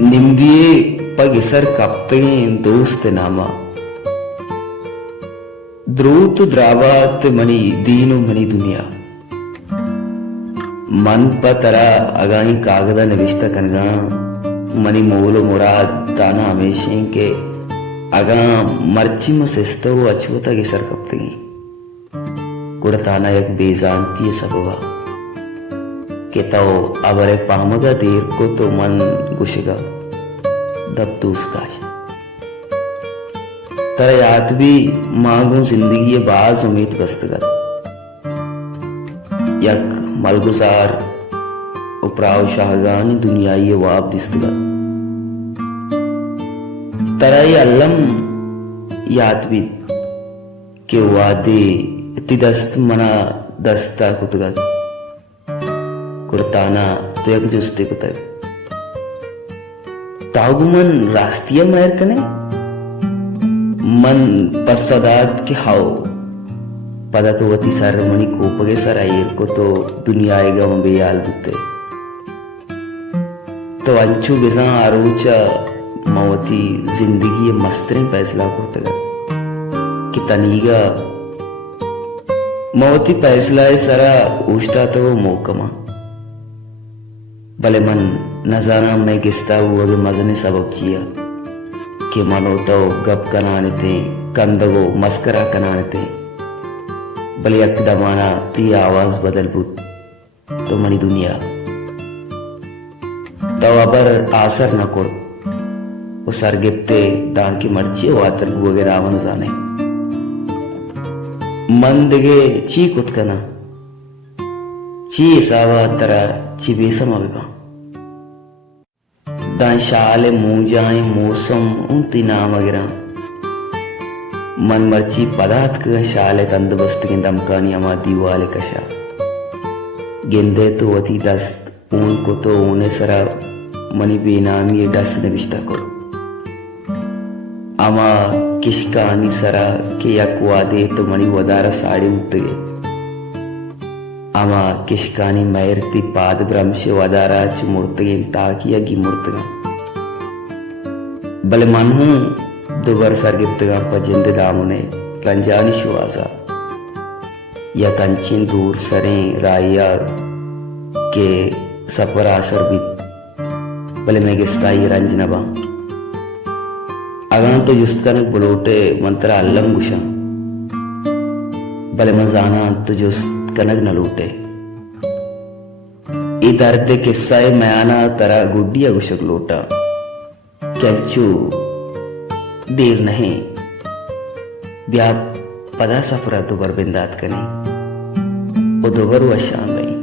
निम्दिये पगिसर कप्तें दोस्त नामा द्रूत द्रावात मणि दीनु मणि दुनिया मन पतरा अगाई कागदा नविश्ता कनगा मणि मोलो मुराद ताना हमेशें के अगा मर्ची मसिस्तो अछुता गिसर कप्तें कुड़ताना एक बेजानती सबवा के तो अबरे पामगा देर को तो मन गुशगा दब दोस्ताश तर याद भी मांगू जिंदगी ये बाज उम्मीद बस्तगत यक मलगुजार उपराव शाहगानी दुनिया ये वाब दिस्तगत तरई अल्लम याद भी के वादे तिदस्त मना दस्ता कुतगत कुर्ताना तो एक जुस्ते कुतग तागुमन रास्तिया महर कने मन पसदात के हाओ पदा तो वती सर मणि कोपगे सर आयर को तो दुनिया आएगा बेयाल बुते तो अंचु बिसा आरोचा मवती जिंदगी मस्तरे फैसला कुतगा कि तनीगा मवती फैसला सरा उष्टा तो वो मोकमा भले मन नजाना मैं गिस्ता हुआ के मजने सबब चिया कि मनो तो गप कनाने थे कंदगो मस्करा कनाने थे भले एक दमाना ती आवाज बदल बुत तो मनी दुनिया तो अबर आसर न कोड वो सरगिप्ते दान की मर्ची वातन हुआ के रावण जाने मन दिगे ची कुतकना ची सावा तरा ची बेसम अभिमा दान शाले मूजाएं मौसम उनती नाम अगरा मन मर्ची पदार्थ का शाले तंदबस्त के दमकानी अमा दीवाले कशा गेंदे तो वती दस्त ऊन को तो ऊने सरा मनी बेनामी डस ने बिश्ता को अमा किशकानी सरा के यकवादे तो मणि वदारा साड़ी उतगे अमा किशकानी मैरती पाद ब्रह्मशे वदारा चुमुर्तगे ताकिया गी मुर्तगा भले मनहू दुबर सरगिप्तगा पजिंद दामुने रंजानी शुआसा या कंचिन दूर सरें राया के सपर आसर भी भले मैं गिस्ताई रंजनबा अगान तो जुस्त कनक बुलोटे मंत्रा अल्लम गुशा भले मजाना तो जुस्त कनक न लूटे ई दर्द किस्सा मयाना तरा गुड्डिया गुशक लोटा कैंचू देर नहीं ब्याह पदा सफरा दोबर बिंदात कने ओ दोबर व शाम में